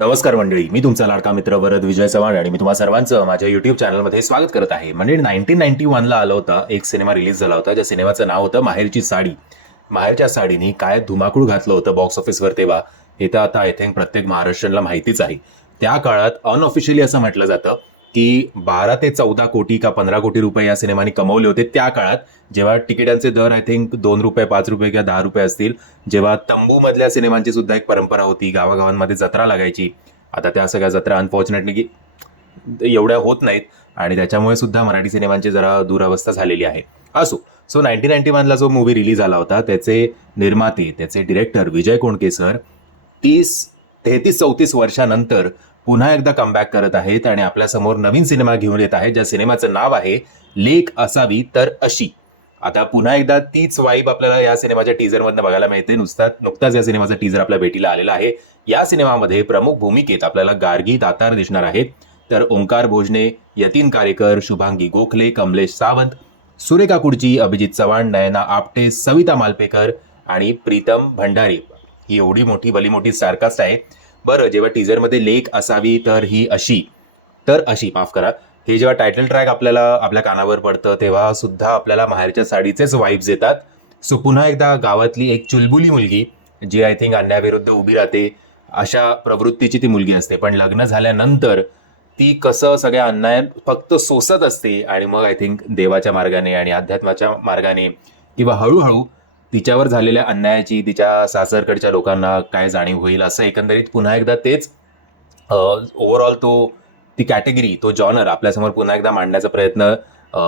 नमस्कार मंडळी, मी तुमचा लाडका मित्र वरद विजय चव्हाण आणि मी तुम्हा सर्वांचं माझ्या युट्यूब चॅनलमध्ये स्वागत करत आहे. म्हणजे 1991ला आला होता एक सिनेमा रिलीज झाला होता, ज्या सिनेमाचं नाव होतं माहेरची साडी. माहेरच्या साडीनी काय धुमाकूळ घातलं होतं बॉक्स ऑफिसवर तेव्हा, हे तर आता आय थिंक प्रत्येक महाराष्ट्रीयनला माहितीच आहे. त्या काळात अनऑफिशियली असं म्हटलं जातं की 12 ते 14 कोटी का 15 कोटी रुपये या सिनेमाने कमवले होते त्या काळात, जेव्हा तिकिटांचे दर आय थिंक 2 रुपये, 5 रुपये किंवा 10 रुपये असतील, जेव्हा तंबूमधल्या सिनेमांची सुद्धा एक परंपरा होती, गावागावांमध्ये जत्रा लागायची. आता त्या सगळ्या जत्रा अनफॉर्च्युनेटली एवढ्या होत नाहीत आणि त्याच्यामुळे सुद्धा मराठी सिनेमांची जरा दुरावस्था झालेली आहे. असो, सो 1991ला जो मूवी रिलीज झाला होता त्याचे निर्माते, त्याचे डिरेक्टर विजय कोंडके सर 33-34 वर्षानंतर पुन्हा एकदा कमबॅक करत आहेत आणि आपल्यासमोर नवीन सिनेमा घेऊन येत आहेत, ज्या सिनेमाचं नाव आहे लेक असावी तर अशी. आता पुन्हा एकदा तीच वाईब आपल्याला या सिनेमाच्या टीझरमधनं बघायला मिळते. नुकताच या सिनेमाचा टीझर आपल्या भेटीला आलेला आहे. या सिनेमामध्ये प्रमुख भूमिकेत आपल्याला गार्गी दातार दिसणार आहेत, तर ओंकार भोजने, यतीन कारेकर, शुभांगी गोखले, कमलेश सावंत, सुरेखा कुडची, अभिजित चव्हाण, नयना आपटे, सविता मालपेकर आणि प्रीतम भंडारी ही एवढी मोठी भली स्टारकास्ट आहे. बरं, जेव्हा टीझरमध्ये लेक असावी तर ही अशी, तर अशी माफ करा, हे जेव्हा टायटल ट्रॅक आपल्याला आपल्या कानावर पडतं तेव्हा सुद्धा आपल्याला माहेरच्या साडीचेच वाईब्स येतात. सो पुन्हा एकदा गावातली एक चुलबुली मुलगी जी आय थिंक अन्यायाविरुद्ध उभी राहते, अशा प्रवृत्तीची ती मुलगी असते, पण लग्न झाल्यानंतर ती कसं सगळ्या अन्याय फक्त सोसत असते आणि मग आय थिंक देवाच्या मार्गाने आणि अध्यात्माच्या मार्गाने किंवा हळूहळू तिच्यावर झालेल्या अन्यायाची तिच्या सासरकडच्या लोकांना काय जाणीव होईल, असं एकंदरीत पुन्हा एकदा तेच ओव्हरऑल ती कॅटेगरी, तो जॉनर आपल्यासमोर पुन्हा एकदा मांडण्याचा प्रयत्न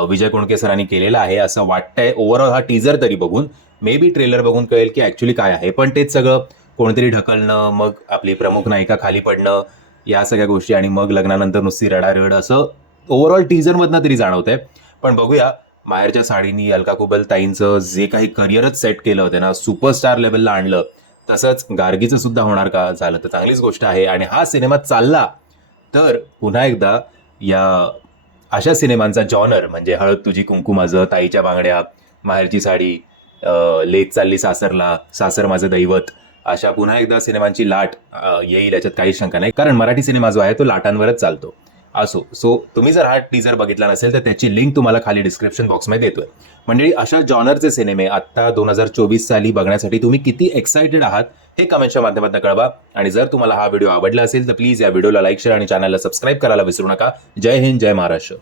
विजय कोंडके सरांनी केलेला आहे असं वाटतंय. ओव्हरऑल हा टीझर तरी बघून, मे बी ट्रेलर बघून कळेल की ऍक्च्युली काय आहे, पण तेच सगळं कोणतरी ढकलणं, मग आपली प्रमुख नायिका खाली पडणं, या सगळ्या गोष्टी आणि मग लग्नानंतर नुसती रडारड, असं ओव्हरऑल टीझरमधनं तरी जाणवतंय. पण बघूया, माहेरच्या साडीनी अलका कुबल ताईंचं जे काही करिअरच सेट केलं, त्यांना सुपरस्टार लेवलला आणलं, तसंच गार्गीचं सुद्धा होणार का, झालं तर चांगलीच गोष्ट आहे. आणि हा सिनेमा चालला तर पुन्हा एकदा या अशा सिनेमांचा जॉनर म्हणजे हळद तुझी कुंकू माझं, ताईच्या बांगड्या, माहेरची साडी, लेक चालली सासरला, सासर माझं दैवत, अशा पुन्हा एकदा सिनेमांची लाट येईल, याच्यात काही शंका नाही, कारण मराठी सिनेमा जो आहे तो लाटांवरच चालतो. असो, सो तुम्ही जर हा टीझर बघितला नसेल तर त्याची लिंक तुम्हाला खाली डिस्क्रिप्शन बॉक्समध्ये देतोय. म्हणजे अशा जॉनरचे सिनेमे आता 2024 साली बघण्यासाठी तुम्ही किती एक्साइटेड आहात हे कमेंटच्या माध्यमातून कळवा. आणि जर तुम्हाला हा व्हिडिओ आवडला असेल तर प्लीज या व्हिडिओला लाईक, शेअर आणि चॅनलला सबस्क्राईब करायला विसरू नका. जय हिंद, जय महाराष्ट्र.